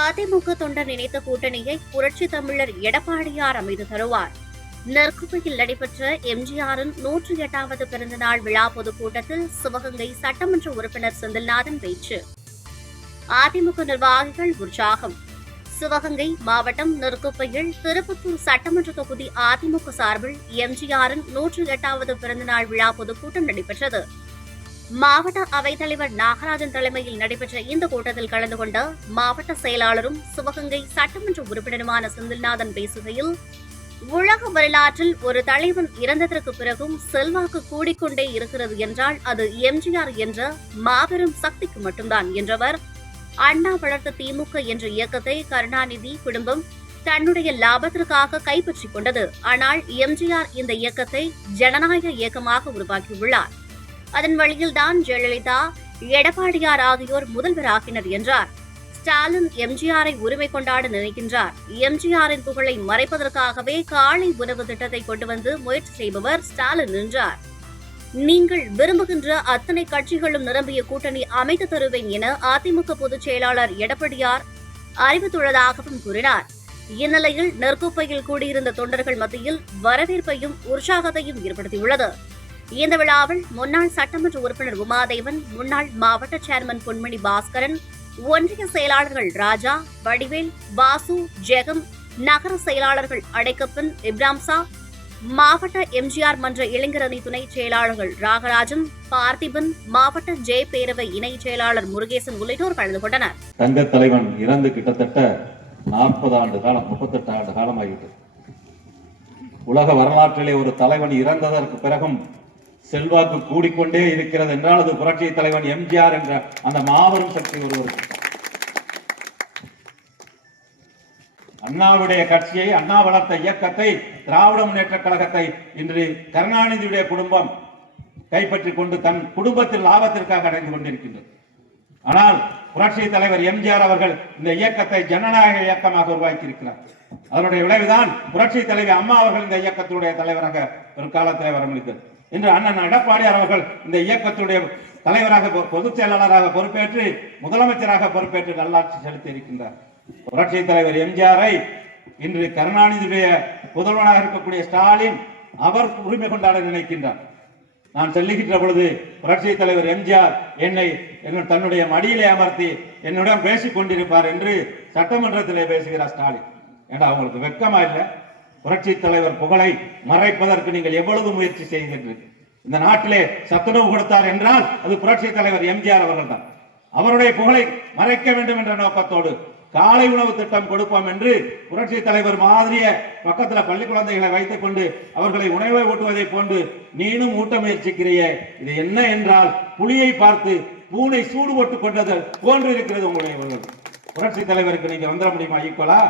அதிமுக தொண்டர் நினைத்த கூட்டணியை புரட்சி தமிழர் எடப்பாடியார் அமைத்து தருவார். நெற்குப்பையில் நடைபெற்ற எம்ஜிஆரின் 108வது பிறந்தநாள் விழா பொதுக்கூட்டத்தில் சிவகங்கை சட்டமன்ற உறுப்பினர் செந்தில்நாதன் பேச்சு. அதிமுக நிர்வாகிகள் உற்சாகம். சிவகங்கை மாவட்டம் நெற்குப்பையில் திருப்பத்தூர் சட்டமன்ற தொகுதி அதிமுக சார்பில் எம்ஜிஆரின் 108வது பிறந்தநாள் விழா பொதுக்கூட்டம் நடைபெற்றது. மாவட்ட அவைத்தலைவர் நாகராஜன் தலைமையில் நடைபெற்ற இந்த கூட்டத்தில் கலந்து கொண்ட மாவட்ட செயலாளரும் சிவகங்கை சட்டமன்ற உறுப்பினருமான செந்தில்நாதன் பேசுகையில், உலக வரலாற்றில் ஒரு தலைவன் இறந்ததற்கு பிறகும் செல்வாக்கு கூடிக்கொண்டே இருக்கிறது என்றால் அது எம்ஜிஆர் என்ற மாபெரும் சக்திக்கு மட்டும்தான் என்றவர், அண்ணா வளர்த்த திமுக என்ற இயக்கத்தை கருணாநிதி குடும்பம் தன்னுடைய லாபத்திற்காக கைப்பற்றிக் கொண்டது. ஆனால் எம்ஜிஆர் இந்த இயக்கத்தை ஜனநாயக இயக்கமாக உருவாக்கியுள்ளார். அதன் வழியில்தான் ஜெயலலிதா, எடப்பாடியார் ஆகியோர் முதல்வராகினர் என்றார். ஸ்டாலின் எம்ஜிஆரை உரிமை கொண்டாட நினைக்கின்றார். எம்ஜிஆரின் புகழை மறைப்பதற்காகவே காலை உணவு திட்டத்தை கொண்டு வந்து முயற்சி செய்பவர் ஸ்டாலின் என்றார். நீங்கள் விரும்புகின்ற அத்தனை கட்சிகளும் நிரம்பிய கூட்டணி அமைத்து தருவேன் என அதிமுக பொதுச் செயலாளர் எடப்பாடியார் அறிவித்துள்ளதாகவும் கூறினார். இந்நிலையில் நெற்குப்பையில் கூடியிருந்த தொண்டர்கள் மத்தியில் வரவேற்பையும் உற்சாகத்தையும் ஏற்படுத்தியுள்ளது. இந்த விழாவில் முன்னாள் சட்டமன்ற உறுப்பினர் உமாதேவன், முன்னாள் மாவட்ட சேர்மன் பொன்மணி பாஸ்கரன், ஒன்றிய செயலாளர்கள் ராஜா, வடிவேல், வாசு, ஜெகம், நகர செயலாளர்கள் அடைக்கப்பன், இப்ராம்சா, மாவட்ட எம்ஜிஆர் மன்ற இளைஞரணி துணை செயலாளர்கள் ராகராஜன், பார்த்திபன், மாவட்ட ஜே பேரவை இணை செயலாளர் முருகேசன் உள்ளிட்டோர் கலந்து கொண்டனர். தங்க தலைவன் இறந்து கிட்டத்தட்ட 40 ஆண்டு காலம், 38 ஆண்டு காலம் ஆகிவிட்டது. உலக வரலாற்றிலே ஒரு தலைவன் இறந்ததற்கு பிறகும் செல்வாக்கு கூடிக்கொண்டே இருக்கிறது என்றால் அது புரட்சி தலைவன் எம்ஜிஆர் என்ற அந்த மாபெரும் சக்தி ஒருவருக்கு. அண்ணாவுடைய கட்சியை, அண்ணா வளர்த்த இயக்கத்தை, திராவிட முன்னேற்ற கழகத்தை இன்று கருணாநிதியுடைய குடும்பம் கைப்பற்றிக் கொண்டு தன் குடும்பத்தில் லாபத்திற்காக அடைந்து கொண்டிருக்கின்றது. ஆனால் புரட்சி தலைவர் எம்ஜிஆர் அவர்கள் இந்த இயக்கத்தை ஜனநாயக இயக்கமாக உருவாக்கி இருக்கிறார். அதனுடைய விளைவுதான் புரட்சி தலைவர் அம்மா அவர்கள் இந்த இயக்கத்துடைய தலைவராக ஒரு காலத்தில் வரமளித்தது. இன்று அண்ணன் எடப்பாடியார் அவர்கள் இந்த இயக்கத்துடைய தலைவராக, பொதுச் செயலாளராக பொறுப்பேற்று முதலமைச்சராக பொறுப்பேற்று நல்லாட்சி செலுத்தி இருக்கின்றார். புரட்சி தலைவர் எம்ஜிஆரை இன்று கருணாநிதியுடைய புதல்வனாக இருக்கக்கூடிய ஸ்டாலின் அவர் உரிமை கொண்டாட நினைக்கின்றார். நான் சொல்லுகின்ற பொழுது புரட்சி தலைவர் எம்ஜிஆர் என்னை தன்னுடைய மடியிலே அமர்த்தி என்னுடன் பேசிக் கொண்டிருப்பார் என்று சட்டமன்றத்திலே பேசுகிறார் ஸ்டாலின். ஏன்னா அவங்களுக்கு வெட்கமா இல்லை? புரட்சி தலைவர் புகழை மறைப்பதற்கு நீங்கள் எவ்வளவு முயற்சி செய்கின்றீர்கள்? இந்த நாட்டிலே சத்துணவு கொடுத்தார் என்றால் அது புரட்சி தலைவர் எம்ஜிஆர் அவர்கள் தான். அவருடைய புகழை மறைக்க வேண்டும் என்ற நோக்கத்தோடு காலை உணவு திட்டம் கொடுப்போம் என்று புரட்சி தலைவர் மாதிரிய பக்கத்துல பள்ளி குழந்தைகளை வைத்துக் கொண்டு அவர்களை உணவை ஊட்டுவதை போன்று நீனும் ஊட்ட முயற்சிக்கிறையே, இது என்ன என்றால் புலியை பார்த்து பூனை சூடு போட்டுக் கொண்டது போன்று இருக்கிறது உங்களுடைய. புரட்சி தலைவருக்கு நீங்க வந்துட முடியுமா ஈக்குவலா?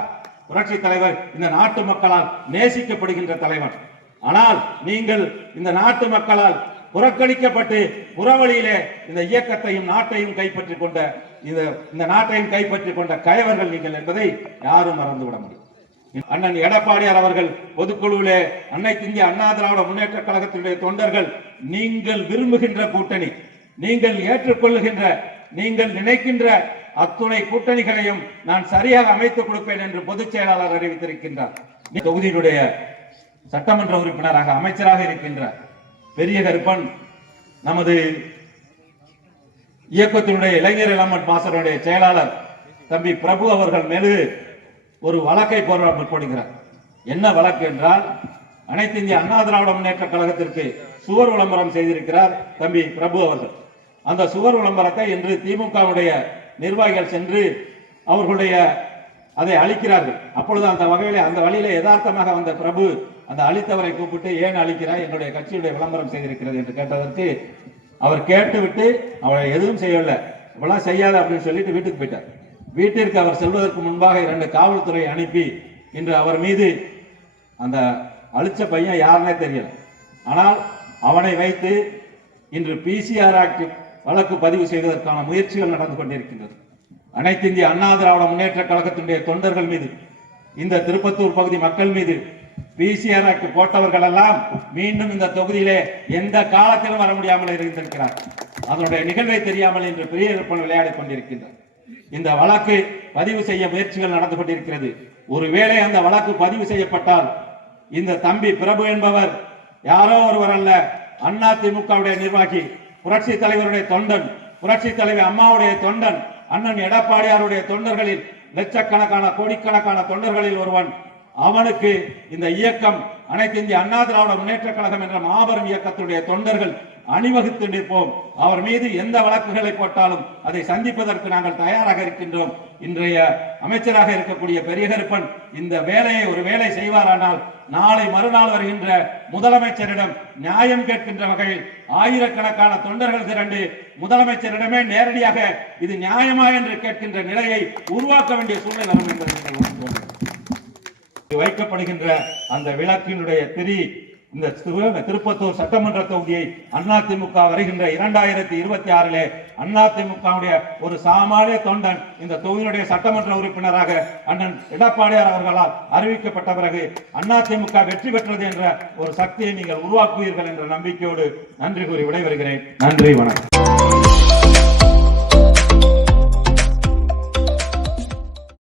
புரட்சி தலைவர் இந்த நாட்டு மக்களால் நேசிக்கப்படுகின்ற தலைவர். ஆனால் நீங்கள் இந்த நாட்டு மக்களால் புறக்கணிக்கப்பட்டு புறவழியிலே இந்த இயக்கத்தையும் நாட்டையும் கைப்பற்றிக் கொண்ட இந்த நாட்டையும் கைப்பற்றிக் கொண்ட கயவர்கள் நீங்கள் என்பதை யாரும் மறந்துவிட முடியும். அண்ணன் எடப்பாடியார் அவர்கள் பொதுக்குழுவிலே அனைத்து இந்திய அண்ணா திராவிட முன்னேற்ற கழகத்தினுடைய தொண்டர்கள் நீங்கள் விரும்புகின்ற கூட்டணி, நீங்கள் ஏற்றுக்கொள்ளுகின்ற, நீங்கள் நினைக்கின்ற அத்துணை கூட்டணிகளையும் நான் சரியாக அமைத்துக் கொடுப்பேன் என்று பொதுச் செயலாளர் அறிவித்திருக்கின்றார். தொகுதியினுடைய சட்டமன்ற உறுப்பினராக, அமைச்சராக இருக்கின்றார் பெரிய கருப்பன் நமது இயக்கத்தினுடைய இளைஞர் இளமன் பாசனுடைய செயலாளர் தம்பி பிரபு அவர்கள் மேலு ஒரு வழக்கை போடுகிறார். என்ன வழக்கு என்றால், அனைத்து இந்திய அண்ணா திராவிட முன்னேற்ற கழகத்திற்கு சுவர் விளம்பரம் செய்திருக்கிறார் தம்பி பிரபு அவர்கள். அந்த சுவர் விளம்பரத்தை இன்று திமுகவுடைய நிர்வாகிகள் சென்று அவர்களுடைய அதை அழிக்கிறார்கள். அப்பொழுது அந்த வகையிலே, அந்த வழியிலே யதார்த்தமாக வந்த பிரபு அந்த அழித்தவரை கூப்பிட்டு, ஏன் அழிக்கிறாய், என்னுடைய கட்சியுடைய விளம்பரம் செய்திருக்கிறது என்று கேட்டதற்கு அவர் கேட்டுவிட்டு அவரை எதுவும் செய்யவில்லை, இவ்வளவு செய்யாத அப்படின்னு சொல்லிட்டு வீட்டுக்கு போயிட்டார். வீட்டிற்கு அவர் செல்வதற்கு முன்பாக 2 காவல்துறை அனுப்பி இன்று அவர் மீது, அந்த அழிச்ச பையன் யாருன்னே தெரியல, ஆனால் அவனை வைத்து இன்று பிசிஆர் ஆக்ட் வழக்கு பதிவு செய்வதற்கான முயற்சிகள் நடந்து கொண்டிருக்கின்றது. அனைத்து இந்திய அண்ணா திராவிட முன்னேற்ற கழகத்தினுடைய தொண்டர்கள் மீது, இந்த திருப்பத்தூர் பகுதி மக்கள் மீது பிசிஆர் ஆக்ட் போட்டவர்கள் எல்லாம் மீண்டும் இந்த தொகுதியிலே எந்த காலத்திலும் வர முடியாமல் இருந்திருக்கிறார். அதனுடைய நிகழ்வை தெரியாமல் இன்று பெரிய விளையாடிக் கொண்டிருக்கின்றார். இந்த வழக்கு பதிவு செய்ய முயற்சிகள் நடந்து கொண்டிருக்கிறது. ஒருவேளை அந்த வழக்கு பதிவு செய்யப்பட்டால் இந்த தம்பி பிரபு என்பவர் யாரோ ஒருவர் அல்ல, அதிமுகவுடைய நிர்வாகி, புரட்சி தலைவருடைய தொண்டன், புரட்சி தலைவர் அம்மாவுடைய தொண்டன், அண்ணன் எடப்பாடியாருடைய தொண்டர்களில் லட்சக்கணக்கான கோடிக்கணக்கான தொண்டர்களில் ஒருவன். அவனுக்கு இந்த இயக்கம் அனைத்து இந்திய அண்ணா திராவிட முன்னேற்ற கழகம் என்ற மாபெரும் இயக்கத்துடைய தொண்டர்கள் அணிவகுத்து நிற்போம். அவர் மீது எந்த வழக்குகளை போட்டாலும் அதை சந்திப்பதற்கு நாங்கள் தயாராக இருக்கின்றோம். இன்றைய அமைச்சராக இருக்கக்கூடிய பெரியகருப்பன் இந்த வேலையை ஒரு வேலை செய்வாரானால் நாளை மறுநாள் வருகின்ற முதலமைச்சரிடம் நியாயம் கேட்கின்ற வகையில் ஆயிரக்கணக்கான தொண்டர்கள் திரண்டு முதலமைச்சரிடமே நேரடியாக இது நியாயமா என்று கேட்கின்ற நிலையை உருவாக்க வேண்டிய சூழ்நிலை வரும் என்பதை வைக்கப்படுகின்ற அந்த விளக்கினுடைய திரி இந்த திருப்பத்தூர் சட்டமன்ற தொகுதியை அதிமுக வருகின்ற 2026 அதிமுகவுடைய ஒரு சாமானிய தொண்டன் இந்த தொகுதியினுடைய சட்டமன்ற உறுப்பினராக அண்ணன் எடப்பாடியார் அவர்களால் அறிவிக்கப்பட்ட பிறகு அதிமுக வெற்றி பெற்றது என்ற ஒரு சக்தியை நீங்கள் உருவாக்குவீர்கள் என்ற நம்பிக்கையோடு நன்றி கூறி விடைபெறுகிறேன். நன்றி, வணக்கம்.